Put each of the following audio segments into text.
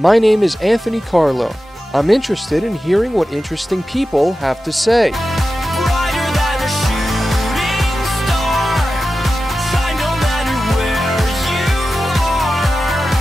My name is Anthony Carlo. I'm interested in hearing what interesting people have to say. Brighter than a shooting star, shine no matter where you are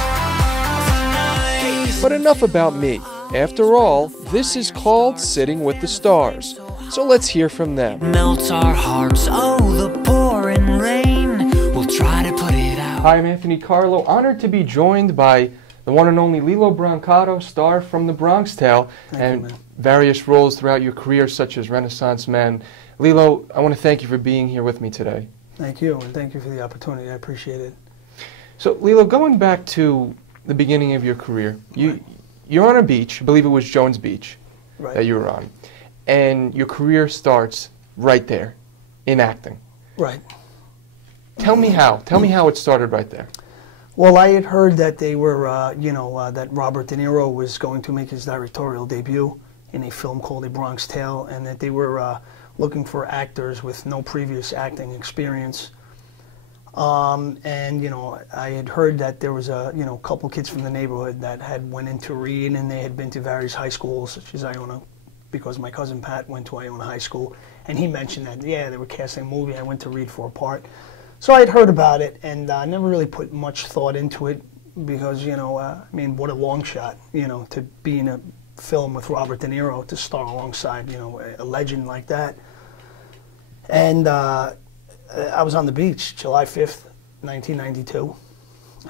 tonight. But enough about me. After all, this is called Sitting with the Stars. So let's hear from them. Melts our hearts, oh the pouring rain. We'll try to put it out. Hi, I'm Anthony Carlo, honored to be joined by the one and only Lilo Brancato, star from The Bronx Tale, and various roles throughout your career, such as Renaissance Man. Lilo, I want to thank you for being here with me today. Thank you, and thank you for the opportunity. I appreciate it. So, Lilo, going back to the beginning of your career, you're on a beach, I believe it was Jones Beach that you were on, and your career starts right there, in acting. Right. Tell me how. Tell me how it started right there. Well, I had heard that they were, that Robert De Niro was going to make his directorial debut in a film called A Bronx Tale, and that they were looking for actors with no previous acting experience. And, I had heard that there was a, couple kids from the neighborhood that had went into Reed, and they had been to various high schools, such as Iona, because my cousin Pat went to Iona High School, and he mentioned that, they were casting a movie. I went to Reed for a part. So I had heard about it, and I never really put much thought into it because, what a long shot, to be in a film with Robert De Niro, to star alongside, a legend like that. And I was on the beach, July 5th, 1992,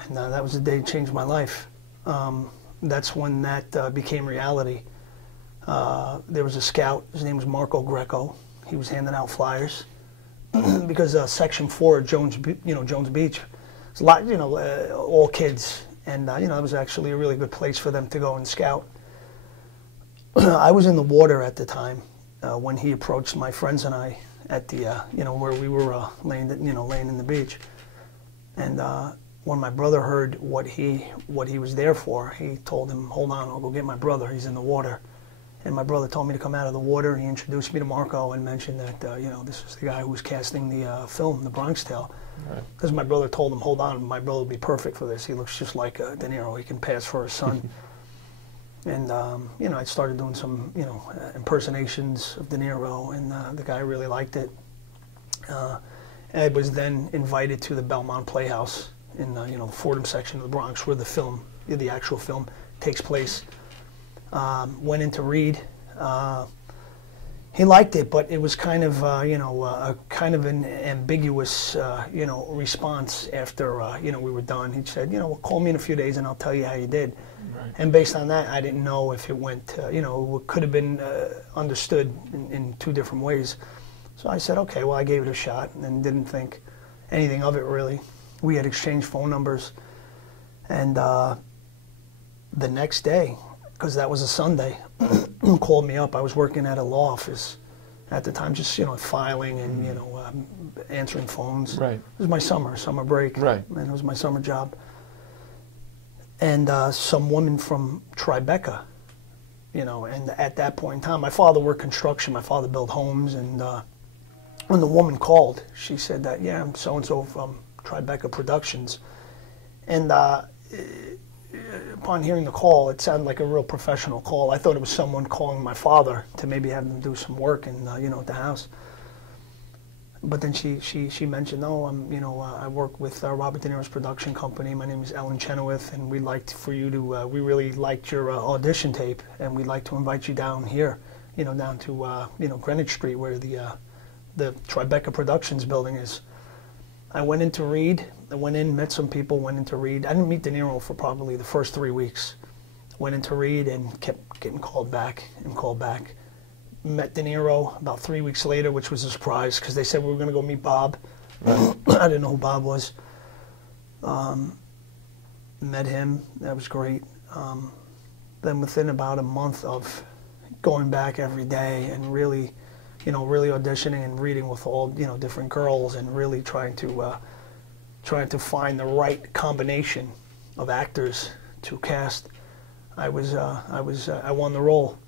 and that was the day that changed my life. That's when that became reality. There was a scout, his name was Marco Greco. He was handing out flyers. Because Section 4 at Jones Beach, it's a lot, all kids, and it was actually a really good place for them to go and scout. I was in the water at the time when he approached my friends and I at the, where we were laying in the beach, and when my brother heard what he was there for, he told him, "Hold on, I'll go get my brother. He's in the water." And my brother told me to come out of the water. He introduced me to Marco and mentioned that, this was the guy who was casting the film, The Bronx Tale. Because my brother told him, "Hold on, my brother will be perfect for this. He looks just like De Niro. He can pass for his son." And, I started doing some, impersonations of De Niro, and the guy really liked it. I was then invited to the Belmont Playhouse in, the Fordham section of the Bronx, where the actual film takes place. Went into Reed. He liked it, but it was kind of, a kind of an ambiguous, response after, we were done. He said, well, call me in a few days and I'll tell you how you did. Right. And based on that, I didn't know if it went, it could have been understood in two different ways. So I said, okay, well, I gave it a shot and didn't think anything of it, really. We had exchanged phone numbers. And the next day, because that was a Sunday, called me up. I was working at a law office at the time, just, filing and, answering phones. Right. It was my summer break. Right. And it was my summer job. And some woman from Tribeca, and at that point in time, my father worked construction. My father built homes. And when the woman called, she said that, yeah, I'm so-and-so from Tribeca Productions. And upon hearing the call, it sounded like a real professional call. I thought it was someone calling my father to maybe have them do some work in, at the house. But then she mentioned, no, I work with Robert De Niro's production company. My name is Ellen Chenoweth, and we'd like for you to, we really liked your audition tape, and we'd like to invite you down here, down to, Greenwich Street, where the Tribeca Productions building is. I went into Reed. I went in, met some people, went into Reed. I didn't meet De Niro for probably the first 3 weeks. Went into Reed and kept getting called back and called back. Met De Niro about 3 weeks later, which was a surprise because they said we were going to go meet Bob. Right. I didn't know who Bob was. Met him. That was great. Then within about a month of going back every day and really auditioning and reading with all, different girls and really trying to find the right combination of actors to cast, I won the role.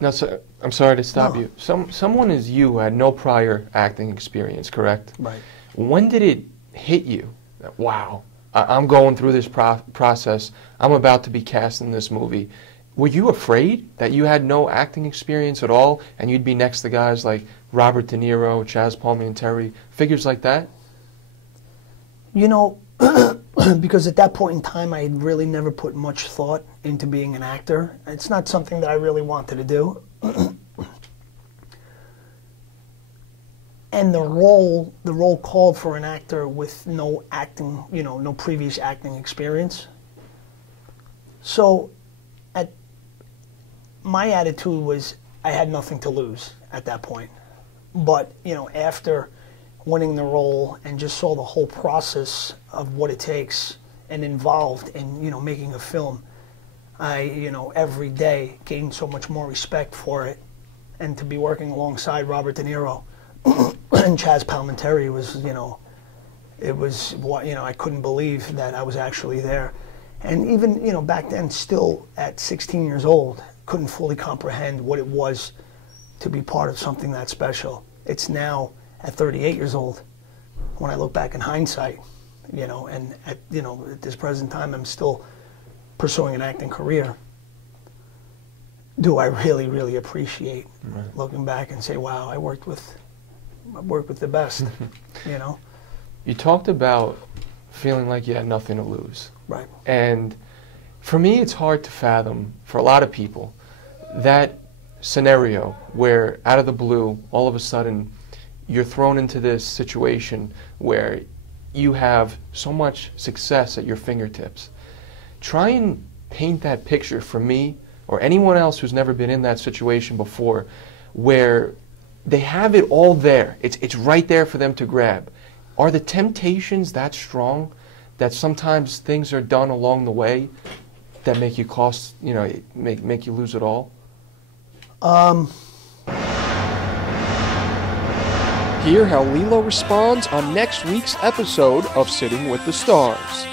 Now, so, I'm sorry to stop you. Someone as you had no prior acting experience, correct? Right. When did it hit you that, wow, I'm going through this process. I'm about to be cast in this movie. Were you afraid that you had no acting experience at all and you'd be next to guys like Robert De Niro, Chaz Palminteri, figures like that? You know, because at that point in time, I had really never put much thought into being an actor. It's not something that I really wanted to do. And the role called for an actor with no acting, you know, no previous acting experience. So, my attitude was I had nothing to lose at that point. But, you know, after winning the role and just saw the whole process of what it takes and involved in, you know, making a film, I, you know, every day gained so much more respect for it. And to be working alongside Robert De Niro and Chaz Palminteri was, you know, it was what, you know, I couldn't believe that I was actually there. And even, you know, back then, still at 16 years old, couldn't fully comprehend what it was to be part of something that special. It's now at 38 years old, when I look back in hindsight, you know, and at, you know, at this present time, I'm still pursuing an acting career. Do I really, really appreciate looking back and say, wow, I worked with the best, you know? You talked about feeling like you had nothing to lose. Right. And for me, it's hard to fathom, for a lot of people, that scenario where out of the blue, all of a sudden, you're thrown into this situation where you have so much success at your fingertips. Try and paint that picture for me or anyone else who's never been in that situation before, where they have it all there. It's right there for them to grab. Are the temptations that strong that sometimes things are done along the way that make you cost, you know, make you lose it all? Hear how Lilo responds on next week's episode of Sitting with the Stars.